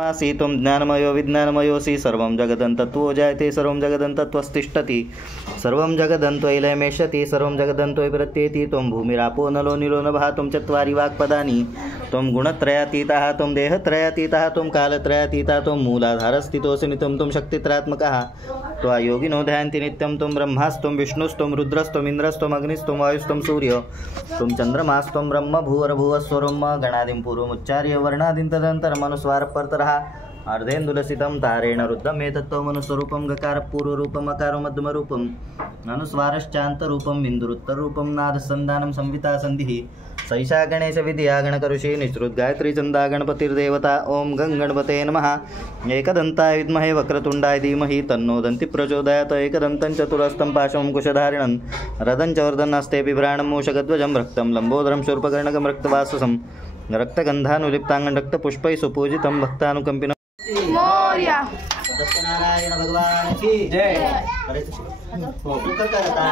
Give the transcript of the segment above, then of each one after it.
मासी त्वं ज्ञानमयो विज्ञानमयोऽसि सर्वं जगदन्तत्वो जायते सर्वं जगदन्तत्वस्तिष्ठति सर्वं जगदन्त्वैलयमेष्यति सर्वं जगदन्त्वयि प्रत्येति त्वं भूमिरापो नलो नीलो नभः त्वं चत्वारि वाक्पदानि त्वं गुणत्रयातीतः त्वं देहत्रयातीतः त्वं कालत्रयातीतः त्वं मूलाधारस्थितोऽसि नित्यं त्वं शक्तित्रात्मकः त्वा योगिनो ध्यायन्ति नित्यं त्वं ब्रह्मास्त्वं विष्णुस्त्वं रुद्रस्त्वम् इन्द्रस्त्वम् अग्निस्त्वं वायुस्त्वं सूर्य त्वं चन्द्रमास्त्वं ब्रह्म भूर्भुवस्वरं गणादिं पूर्वमुच्चार्य वर्णादिं तदन्तरमनुस्वारपर्तरः अर्धेन्दुलसितं तारेण रुद्धम् एतत्त्वमनुस्वरूपं गकारपूर्वरूपम् अकारो मध्यमरूपम् अनुस्वारश्चान्तरूपं बिन्दुरुत्तररूपं नादसन्धानं संविता सन्धिः सैषा गणेशविद्या गणकरुषी निश्रुतगायत्री चन्दा गणपतिर्देवता ॐ गं गणपते नमः एकदन्ताय विद्महे वक्रतुण्डाय धीमहि तन्नो दन्ति प्रचोदयात् एकदन्तं चतुरस्तं पाशं कुशधारिणं रदं च वर्धन्नस्ते बिभ्राणं मूषकध्वजं रक्तं लम्बोदरं शूर्पकर्णकं रक्तवाससं रक्तगन्धानुलिप्ताङ्गं रक्तपुष्पैः सुपूजितं भक्तानुकम्पिनं मोरया सत्यनारायण भगवान की जय। हरे कृष्ण। सुख करता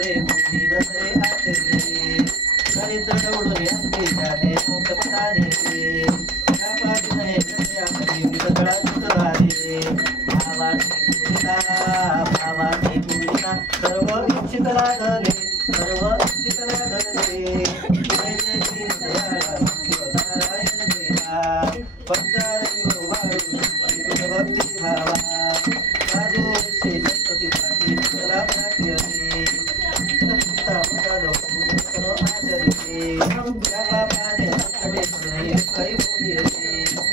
प्रेम व्रतरे आचरिले दरिद्र दौडुने अंती जाते मुक्त पदाने त्या पाठीने हृदयामध्ये सगळा सुतराले भावाची पूजिता सर्व इच्छित लागले सर्व इच्छित लागले जय जय श्री दयाळा नारायण देवा पंचारी वाळू तुझ भक्ती भावा साधू विषय संतती पाठी तुला प्राप्यते चित्ता मुदालो करो आदरिते या बाबाने संकटे पडले काही भोगिले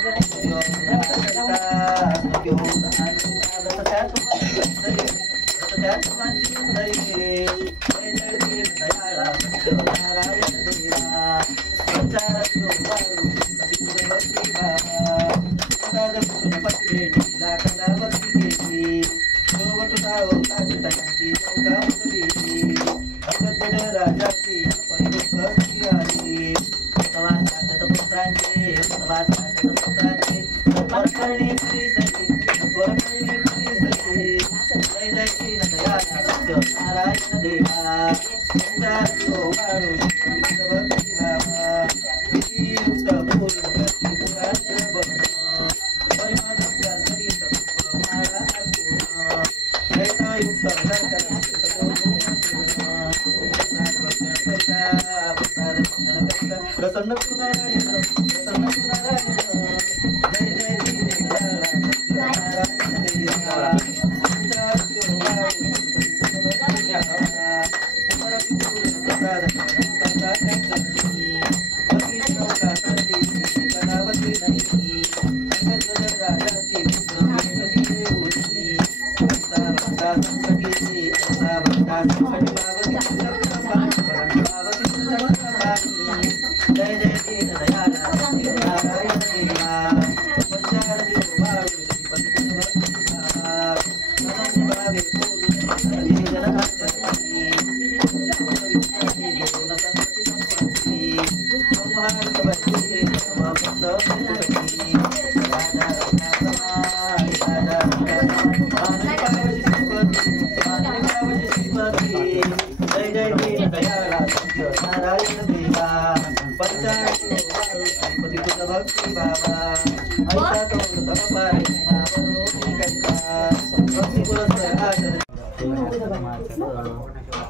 प्रसन्न नारायण प्रसन्न नारायण जय जय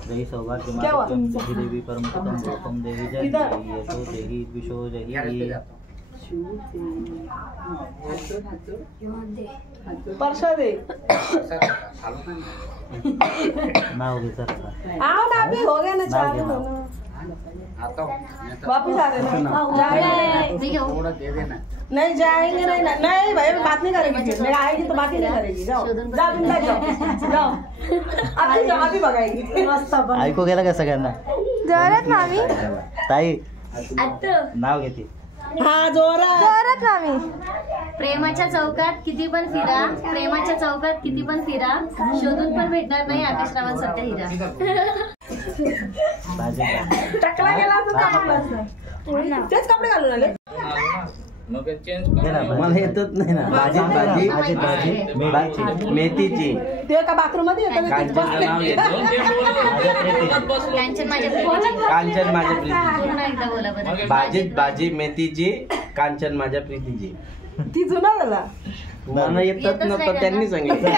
जय सौभाग्य देवी परम पदम देवी जय यशो जय विशो जय नाव घे सर आओ ना अभी हो गया ना चालू वापस आ रहे हैं नहीं जाएंगे नहीं नहीं भाई बात नहीं करेगी फिर मेरा आएगी तो बात ही नहीं करेगी जाओ जाओ बिंदा जाओ अभी बघायगी मस्त ऐकू गेला का सगळ्यांना जोरात मामी ताई नाव घेते हा जोरात मामी प्रेमाच्या चौकात किती पण फिरा प्रेमाच्या चौकात किती पण फिरा शोधून पण भेटणार नाही आकाश रावण सत्य हिरा टकला गेला तेच कपडे घालून आले मला येतच नाही ना भाजी मेथीची ते का बाथरूम मध्ये कांचन माझ्या प्रीतीची भाजीत भाजी मेथीची कांचन माझ्या प्रीतीची ती जुना झाला मला येतच नव्हतं त्यांनी सांगितलं